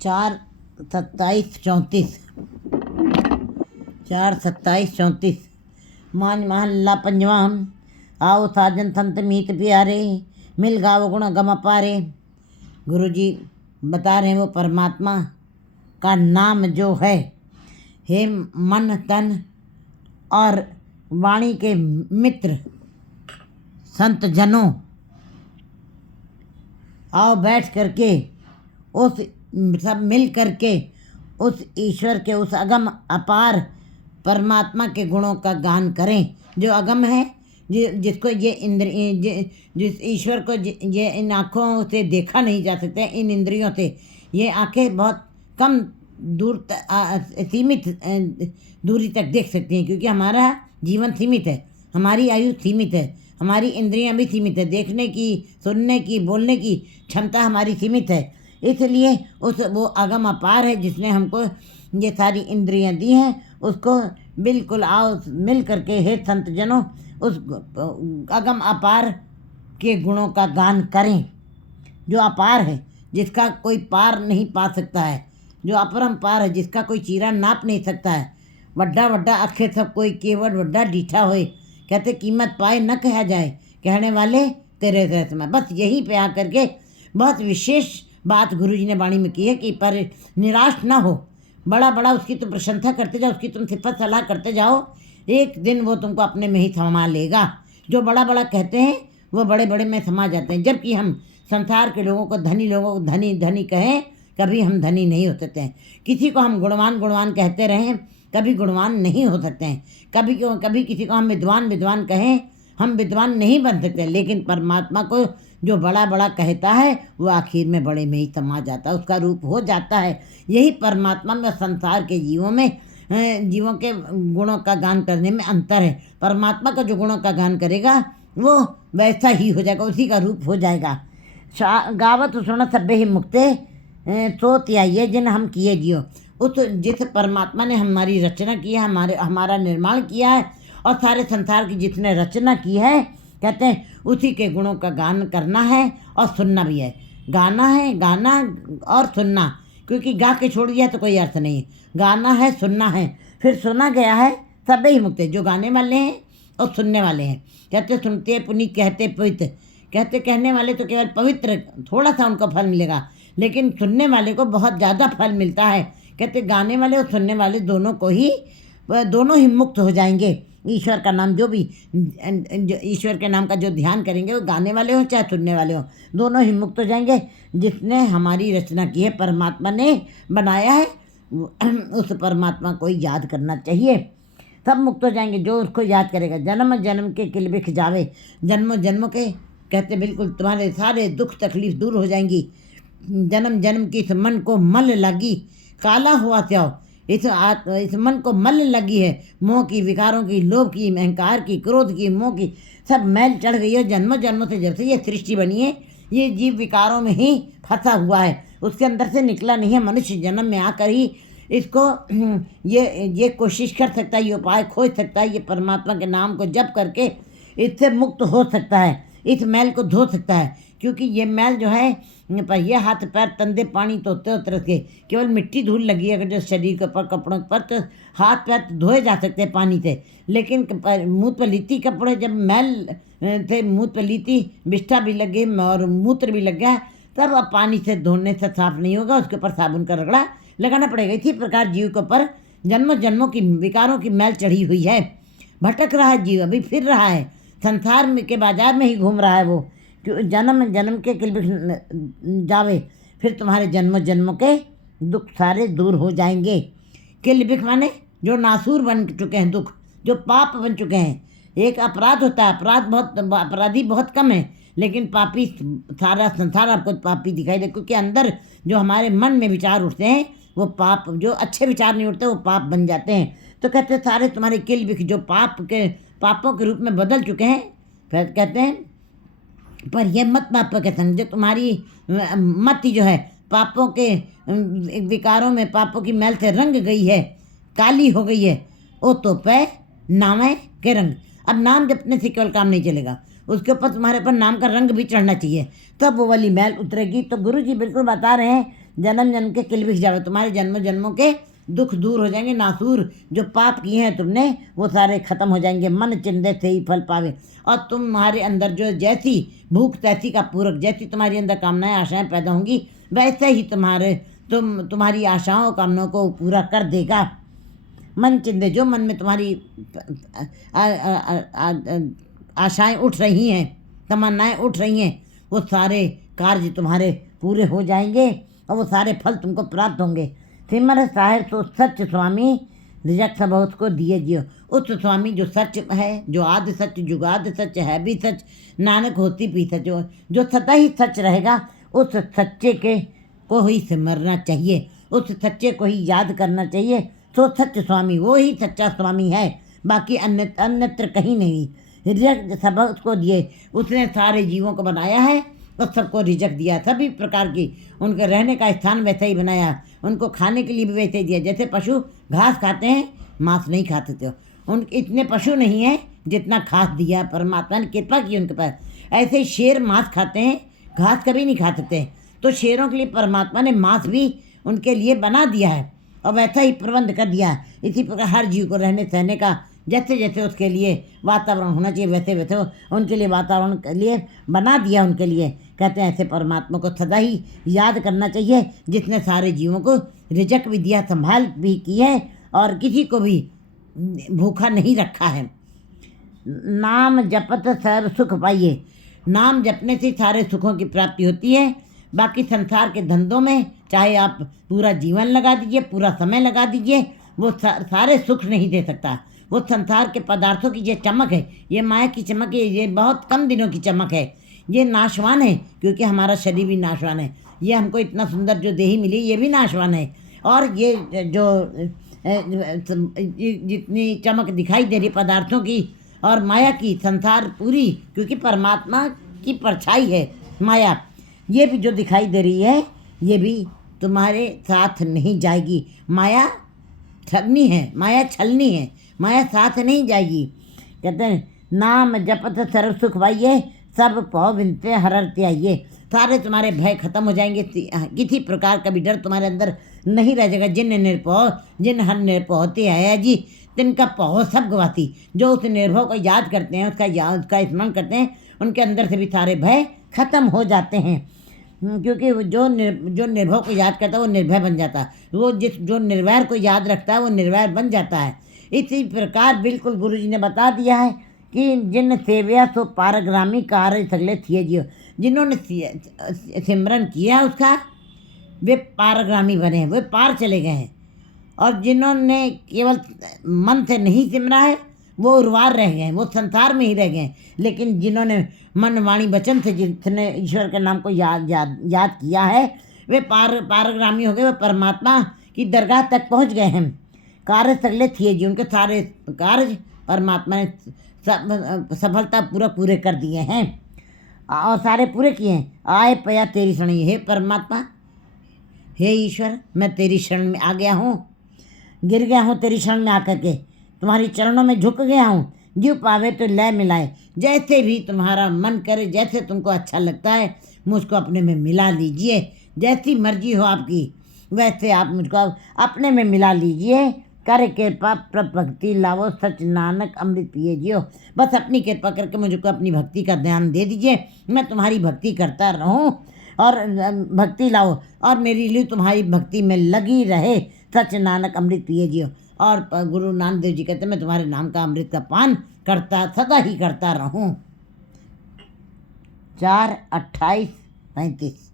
4:27-34 4:27-34 मान महल्ला पंजवां। आओ साजन संत मीत प्यारे, मिल गाओ गुण गम पारे। गुरु जी बता रहे हैं वो परमात्मा का नाम जो है, हे मन तन और वाणी के मित्र संत जनों, आओ बैठ करके उस सब मिल करके उस ईश्वर के, उस अगम अपार परमात्मा के गुणों का गान करें। जो अगम है, जिसको ये जिस ईश्वर को ये इन आँखों से देखा नहीं जा सकता, इन इंद्रियों से ये आँखें बहुत कम दूर सीमित दूरी तक देख सकती हैं, क्योंकि हमारा जीवन सीमित है, हमारी आयु सीमित है, हमारी इंद्रियां भी सीमित है, देखने की, सुनने की, बोलने की क्षमता हमारी सीमित है। इसलिए वो अगम अपार है जिसने हमको ये सारी इंद्रियां दी हैं, उसको बिल्कुल आओ मिल करके हे संत जनों उस अगम अपार के गुणों का गान करें। जो अपार है, जिसका कोई पार नहीं पा सकता है, जो अपरंपार है, जिसका कोई चीरा नाप नहीं सकता है। वड्डा वड्डा अखे सब कोई केवट वड्डा डीठा होए, कहते कीमत पाए न कहा जाए, कहने वाले तेरे रस में। बस यहीं पे आकर के बहुत विशेष बात गुरु जी ने वाणी में की है कि पर निराश ना हो, बड़ा बड़ा उसकी तुम प्रशंसा करते जाओ, उसकी तुम सिफत सलाह करते जाओ, एक दिन वो तुमको अपने में ही समा लेगा। जो बड़ा बड़ा कहते हैं वो बड़े बड़े में समा जाते हैं, जबकि हम संसार के लोगों को, धनी लोगों को धनी धनी कहें, कभी हम धनी नहीं हो सकते हैं। किसी को हम गुणवान गुणवान कहते रहें, कभी गुणवान नहीं हो सकते हैं। कभी किसी को हम विद्वान विद्वान कहें, हम विद्वान नहीं बन सकते। लेकिन परमात्मा को जो बड़ा बड़ा कहता है वो आखिर में बड़े में ही समा जाता है, उसका रूप हो जाता है। यही परमात्मा में संसार के जीवों के गुणों का गान करने में अंतर है। परमात्मा का जो गुणों का गान करेगा वो वैसा ही हो जाएगा, उसी का रूप हो जाएगा। गावत सुन सभ्य ही मुक्ते सो त्याइए जिन हम किए जियो। उस जिस परमात्मा ने हमारी रचना की है, हमारा निर्माण किया है और सारे संसार की जिसने रचना की है, कहते हैं उसी के गुणों का गान करना है और सुनना भी है। गाना है, गाना और सुनना, क्योंकि गा के छोड़ दिया तो कोई अर्थ नहीं। गाना है, सुनना है, फिर सुना गया है। सब ही मुक्त है, जो गाने वाले हैं और सुनने वाले हैं। कहते सुनते पुनीत, कहते पवित्र। कहते कहने वाले तो केवल पवित्र थोड़ा सा उनको फल मिलेगा, लेकिन सुनने वाले को बहुत ज़्यादा फल मिलता है। कहते गाने वाले और सुनने वाले दोनों ही मुक्त हो जाएंगे। ईश्वर का नाम ईश्वर के नाम का जो ध्यान करेंगे, वो गाने वाले हो चाहे सुनने वाले हो, दोनों ही मुक्त हो जाएंगे। जिसने हमारी रचना की है, परमात्मा ने बनाया है, उस परमात्मा को याद करना चाहिए, सब मुक्त हो जाएंगे जो उसको याद करेगा। जन्म जन्म के किल बिख जावे, जन्मों जन्मों के, कहते बिल्कुल तुम्हारे सारे दुख तकलीफ दूर हो जाएंगी। जन्म जन्म की इस मन को मल लगी, काला हुआ त्याओ, इस मन को मल लगी है, मोह की, विकारों की, लोभ की, अहंकार की, क्रोध की, मोह की, सब मैल चढ़ गई है। जन्मों जन्मों से जब से ये सृष्टि बनी है, ये जीव विकारों में ही फंसा हुआ है, उसके अंदर से निकला नहीं है। मनुष्य जन्म में आकर ही इसको ये कोशिश कर सकता है, ये उपाय खोज सकता है, ये परमात्मा के नाम को जप करके इससे मुक्त हो सकता है, इस मैल को धो सकता है। क्योंकि ये मैल जो है, ये हाथ पैर तंदे पानी धोते उतर के केवल मिट्टी धूल लगी है अगर जो शरीर के ऊपर, कपड़ों पर, तो हाथ पैर धोए जा सकते हैं पानी से। लेकिन मुँह पर लीती कपड़े जब मैल थे, मुँह पर लीती बिष्ठा भी लगे और मूत्र भी लग गया, तब अब पानी से धोने से साफ नहीं होगा, उसके ऊपर साबुन का रगड़ा लगाना पड़ेगा। इसी प्रकार जीव के ऊपर जन्मों जन्मों की विकारों की मैल चढ़ी हुई है। भटक रहा है जीव, अभी फिर रहा है संसार में के बाजार में ही घूम रहा है वो। क्यों जन्म जन्म के किल बिख जावे, फिर तुम्हारे जन्मों जन्मों के दुख सारे दूर हो जाएंगे। किल बिख माने जो नासूर बन चुके हैं, दुख जो पाप बन चुके हैं। एक अपराध होता है, अपराधी बहुत कम है, लेकिन पापी सारा संसार आपको पापी दिखाई दे, क्योंकि अंदर जो हमारे मन में विचार उठते हैं वो पाप, जो अच्छे विचार नहीं उठते वो पाप बन जाते हैं। तो कहते सारे तुम्हारे किल बिख जो पापों के रूप में बदल चुके हैं, फिर कहते हैं पर यह मत पाप के संग, जो तुम्हारी मति जो है पापों के विकारों में, पापों की मैल से रंग गई है, काली हो गई है, ओ तो पे नामे के रंग। अब नाम जपने से केवल काम नहीं चलेगा, उसके ऊपर तुम्हारे पर नाम का रंग भी चढ़ना चाहिए, तब वो वाली मैल उतरेगी। तो गुरु जी बिल्कुल बता रहे हैं जन्म जन्म के किल बिख जावे, तुम्हारे जन्मों जन्मों के दुख दूर हो जाएंगे। नासूर जो पाप किए हैं तुमने वो सारे खत्म हो जाएंगे। मन चिंदे थे ही फल पावे, और तुम्हारे अंदर जो जैसी भूख तैसी का पूरक, जैसी तुम्हारी अंदर कामनाएं आशाएं पैदा होंगी वैसे ही तुम्हारी आशाओं कामनाओं को पूरा कर देगा। मन चिंदे, जो मन में तुम्हारी आशाएं उठ रही हैं, तमन्नाएं उठ रही हैं, वो सारे कार्य तुम्हारे पूरे हो जाएंगे और वो सारे फल तुमको प्राप्त होंगे। सिमर साहेब तो सच स्वामी रिजक सब उसको दिए जियो। उस स्वामी जो सच है, जो आदि सच जुगाद सच है भी सच, नानक होती भी सच, जो सदा ही सच रहेगा उस सच्चे के को ही सिमरना चाहिए, उस सच्चे को ही याद करना चाहिए। तो सच स्वामी वो ही सच्चा स्वामी है, बाकी अन्यत्र कहीं नहीं। रिजक सब उसको दिए, उसने सारे जीवों को बनाया है और सबको रिजक दिया, सभी प्रकार की उनके रहने का स्थान वैसे ही बनाया, उनको खाने के लिए भी वैसे ही दिया। जैसे पशु घास खाते हैं, मांस नहीं खाते थे, उन इतने पशु नहीं हैं जितना घास दिया परमात्मा ने, कृपा की उनके पास। ऐसे ही शेर मांस खाते हैं, घास कभी नहीं खाते थे, तो शेरों के लिए परमात्मा ने मांस भी उनके लिए बना दिया है और वैसा ही प्रबंध कर दिया। इसी प्रकार हर जीव को रहने सहने का जैसे जैसे उसके लिए वातावरण होना चाहिए वैसे वैसे उनके लिए वातावरण के लिए बना दिया उनके लिए। कहते हैं ऐसे परमात्मा को सदा ही याद करना चाहिए, जिसने सारे जीवों को रिजक भी दिया, संभाल भी की है और किसी को भी भूखा नहीं रखा है। नाम जपत सर्व सुख पाइए, नाम जपने से सारे सुखों की प्राप्ति होती है। बाकी संसार के धंधों में चाहे आप पूरा जीवन लगा दीजिए, पूरा समय लगा दीजिए, वो सारे सुख नहीं दे सकता। वो संसार के पदार्थों की ये चमक है, ये माया की चमक है, ये बहुत कम दिनों की चमक है, ये नाशवान है, क्योंकि हमारा शरीर भी नाशवान है। ये हमको इतना सुंदर जो देही मिली ये भी नाशवान है, और ये जो जितनी चमक दिखाई दे रही पदार्थों की और माया की, संसार पूरी, क्योंकि परमात्मा की परछाई है माया, ये भी जो दिखाई दे रही है ये भी तुम्हारे साथ नहीं जाएगी। माया ठगनी है, माया छलनी है, माया साथ नहीं जाएगी। कहते हैं नाम जपत सर्व सुख पाइए, सब पौ विनते हरते आइए। सारे तुम्हारे भय खत्म हो जाएंगे, किसी प्रकार का भी डर तुम्हारे अंदर नहीं रह जाएगा। जिन हर निर्भय होते आया जी, तिनका पौ सब गवाती। जो उस निर्भय को याद करते हैं, उसका स्मरण करते हैं, उनके अंदर से भी सारे भय खत्म हो जाते हैं। क्योंकि जो निर्भय को याद करता है वो निर्भय बन जाता है, वो जो निर्वैर को याद रखता है वो निर्वैर बन जाता है। इसी प्रकार बिल्कुल गुरु जी ने बता दिया है कि जिन सेव्या सो पारग्रामी कार्य सगले थिए जियो, जिन्होंने सिमरन किया उसका वे पारग्रामी बने हैं, वे पार चले गए हैं। और जिन्होंने केवल मन से नहीं सिमरा है वो उर्वार रह गए हैं, वो संसार में ही रह गए हैं। लेकिन जिन्होंने मन वाणी वचन से जिसने ईश्वर के नाम को याद किया है वे पारग्रामी हो गए, वे परमात्मा की दरगाह तक पहुंच गए हैं। कार्य सगले थिए जी, उनके सारे कार्य परमात्मा ने सफलता पूरे कर दिए हैं और सारे पूरे किए हैं। आए पया तेरी शरण, हे परमात्मा, हे ईश्वर, मैं तेरी शरण में आ गया हूँ, गिर गया हूँ तेरी शरण में आकर के, तुम्हारी चरणों में झुक गया हूँ। जीव पावे तो लय मिलाए, जैसे भी तुम्हारा मन करे, जैसे तुमको अच्छा लगता है मुझको अपने में मिला लीजिए। जैसी मर्जी हो आपकी वैसे आप मुझको अपने में मिला लीजिए। कर कृपा प्रभ भक्ति लावो, सच नानक अमृत पिए जियो। बस अपनी कृपा करके मुझको अपनी भक्ति का ध्यान दे दीजिए, मैं तुम्हारी भक्ति करता रहूं और भक्ति लाओ और मेरी लिए तुम्हारी भक्ति में लगी रहे। सच नानक अमृत पिए जियो। और गुरु नानक देव जी कहते मैं तुम्हारे नाम का अमृत का पान करता सदा ही करता रहूं। 4/28/35